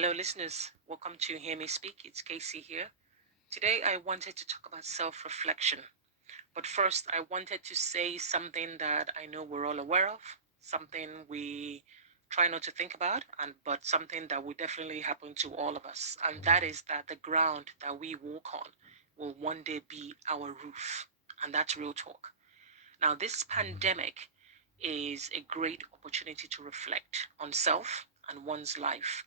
Hello, listeners. Welcome to Hear Me Speak. It's Casey here. Today, I wanted to talk about self reflection. But first, I wanted to say something that I know we're all aware of, something we try not to think about, but something that will definitely happen to all of us. And that is that the ground that we walk on will one day be our roof. And that's real talk. Now, this pandemic is a great opportunity to reflect on self and one's life.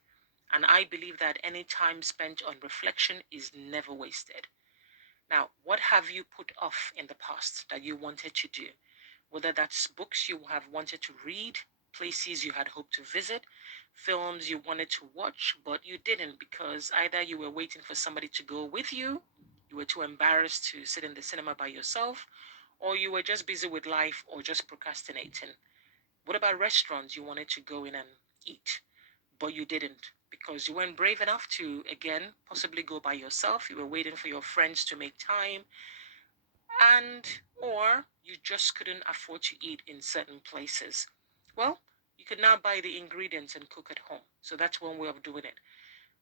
And I believe that any time spent on reflection is never wasted. Now, what have you put off in the past that you wanted to do? Whether that's books you have wanted to read, places you had hoped to visit, films you wanted to watch, but you didn't because either you were waiting for somebody to go with you, you were too embarrassed to sit in the cinema by yourself, or you were just busy with life or just procrastinating. What about restaurants you wanted to go in and eat, but you didn't because you weren't brave enough to, again, possibly go by yourself. You were waiting for your friends to make time, or you just couldn't afford to eat in certain places. Well, you could now buy the ingredients and cook at home. So that's one way of doing it.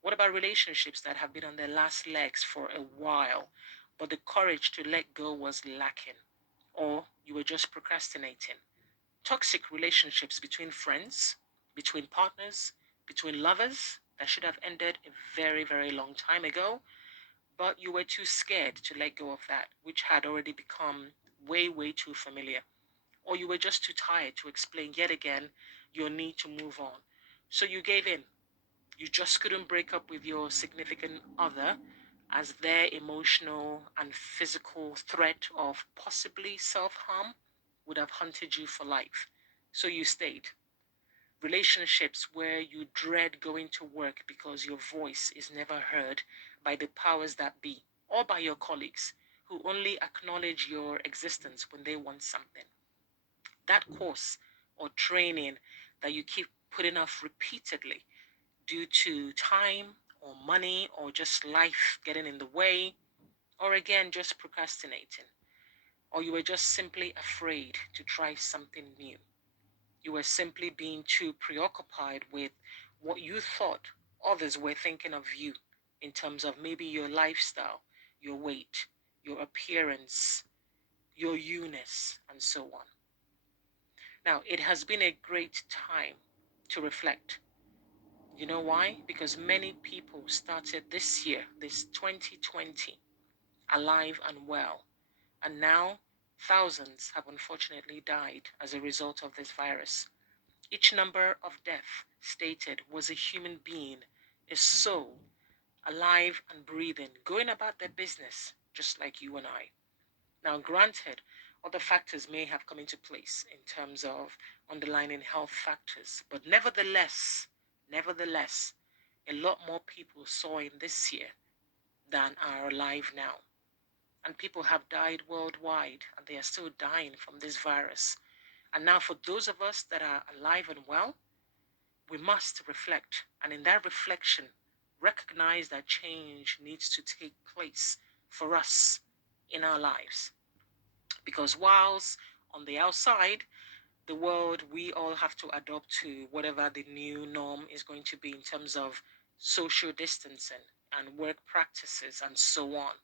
What about relationships that have been on their last legs for a while, but the courage to let go was lacking, or you were just procrastinating? Toxic relationships between friends, between partners, between lovers that should have ended a very, very long time ago, but you were too scared to let go of that, which had already become way, way too familiar. Or you were just too tired to explain yet again your need to move on. So you gave in. You just couldn't break up with your significant other as their emotional and physical threat of possibly self harm would have hunted you for life. So you stayed. Relationships where you dread going to work because your voice is never heard by the powers that be or by your colleagues who only acknowledge your existence when they want something. That course or training that you keep putting off repeatedly due to time or money or just life getting in the way, or again, just procrastinating, or you were just simply afraid to try something new. You were simply being too preoccupied with what you thought others were thinking of you in terms of maybe your lifestyle, your weight, your appearance, your you-ness, and so on. Now, it has been a great time to reflect. You know why? Because many people started this year, this 2020, alive and well. And now thousands have unfortunately died as a result of this virus. Each number of death stated was a human being, a soul, alive and breathing, going about their business, just like you and I. Now, granted, other factors may have come into place in terms of underlying health factors, but nevertheless, a lot more people saw in this year than are alive now. And people have died worldwide, and they are still dying from this virus. And now, for those of us that are alive and well, we must reflect. And in that reflection, recognize that change needs to take place for us in our lives. Because whilst on the outside, the world, we all have to adopt to whatever the new norm is going to be in terms of social distancing and work practices and so on.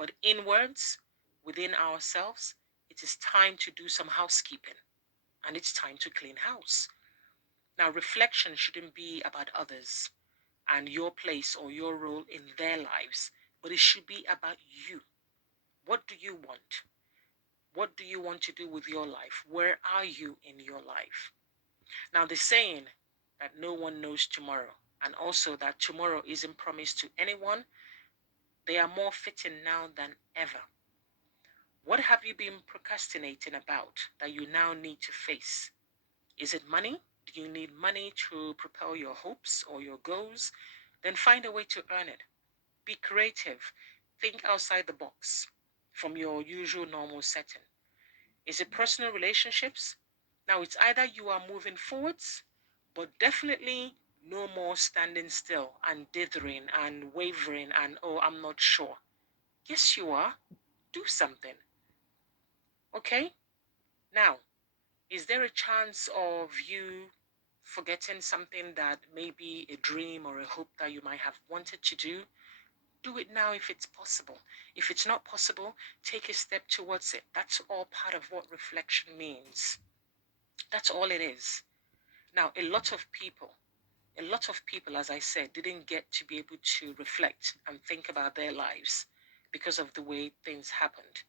But inwards, within ourselves, it is time to do some housekeeping and it's time to clean house. Now, reflection shouldn't be about others and your place or your role in their lives, but it should be about you. What do you want? What do you want to do with your life? Where are you in your life? Now, the saying that no one knows tomorrow, and also that tomorrow isn't promised to anyone, they are more fitting now than ever. What have you been procrastinating about that you now need to face? Is it money? Do you need money to propel your hopes or your goals? Then find a way to earn it. Be creative. Think outside the box from your usual normal setting. Is it personal relationships? Now it's either you are moving forwards, but definitely no more standing still and dithering and wavering and, oh, I'm not sure. Yes, you are. Do something. Okay? Now, is there a chance of you forgetting something that may be a dream or a hope that you might have wanted to do it now if it's possible. If it's not possible, take a step towards it. That's all part of what reflection means. That's all it is. Now, a lot of people, as I said, didn't get to be able to reflect and think about their lives because of the way things happened.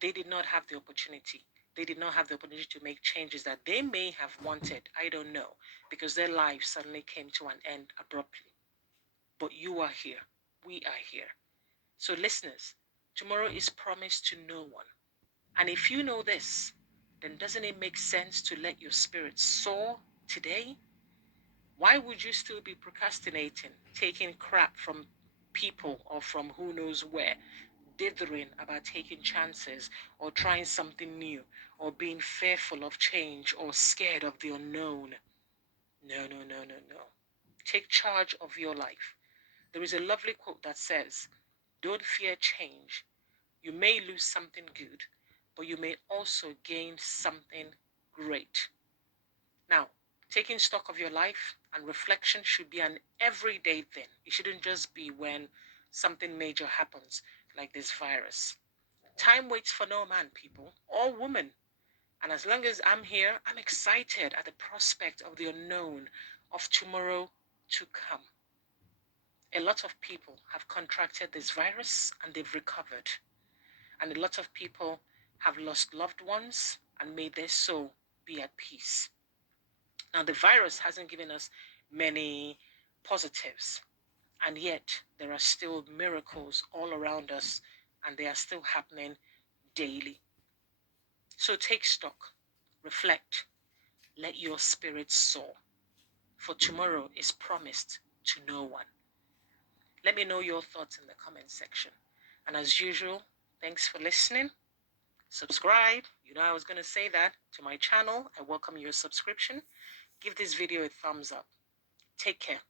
They did not have the opportunity. They did not have the opportunity to make changes that they may have wanted. I don't know, because their lives suddenly came to an end abruptly. But you are here. We are here. So, listeners, tomorrow is promised to no one. And if you know this, then doesn't it make sense to let your spirit soar today? Why would you still be procrastinating, taking crap from people or from who knows where, dithering about taking chances or trying something new or being fearful of change or scared of the unknown? No, no, no, no, no. Take charge of your life. There is a lovely quote that says, "Don't fear change. You may lose something good, but you may also gain something great." Now, taking stock of your life and reflection should be an everyday thing. It shouldn't just be when something major happens, like this virus. Time waits for no man, people, or woman. And as long as I'm here, I'm excited at the prospect of the unknown, of tomorrow to come. A lot of people have contracted this virus and they've recovered. And a lot of people have lost loved ones, and may their soul be at peace. Now, the virus hasn't given us many positives, and yet there are still miracles all around us, and they are still happening daily. So take stock, reflect, let your spirit soar, for tomorrow is promised to no one. Let me know your thoughts in the comment section. And as usual, thanks for listening. Subscribe. You know I was going to say that to my channel. I welcome your subscription. Give this video a thumbs up. Take care.